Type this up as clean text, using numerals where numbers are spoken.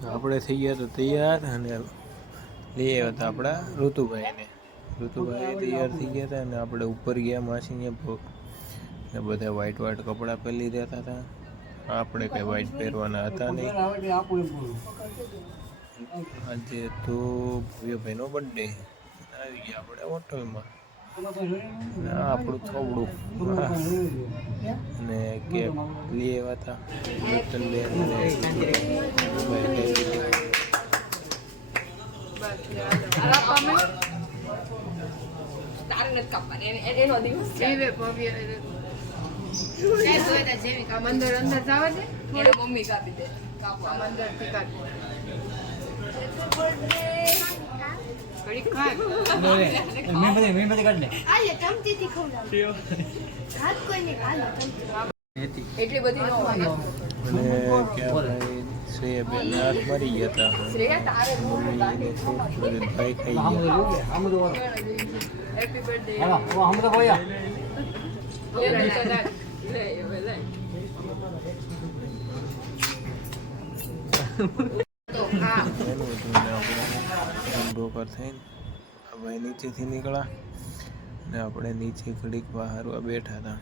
તો આપણે થઈ ગયા તો તૈયાર અને લઈ આવ્યા હતા આપણા ઋતુભાઈને. ઋતુભાઈ તૈયાર થઈ ગયા હતા અને આપણે ઉપર ગયા માસીને બધા વાઈટ વાઈટ કપડાં પહેરી રહેતા હતા. આપણે કંઈ વાઈટ પહેરવાના હતા નહીં. આજે તો ભવ્યભાઈનો બર્થડે. આવી ગયા આપણે હોટલમાં. આપણું થોબડું અને કેક લઈ આવ્યા હતા. મમ્મી કાપી દે એટલી બધી ન હોય. શ્રેયાબેન હાથ મરી ગયા હતા. ભાઈ ખાઈ ગયા. હેપી બર્થડે ઢોકર થઈને ભાઈ નીચેથી નીકળ્યા અને આપણે નીચે ઘડીક બહાર બેઠા હતા.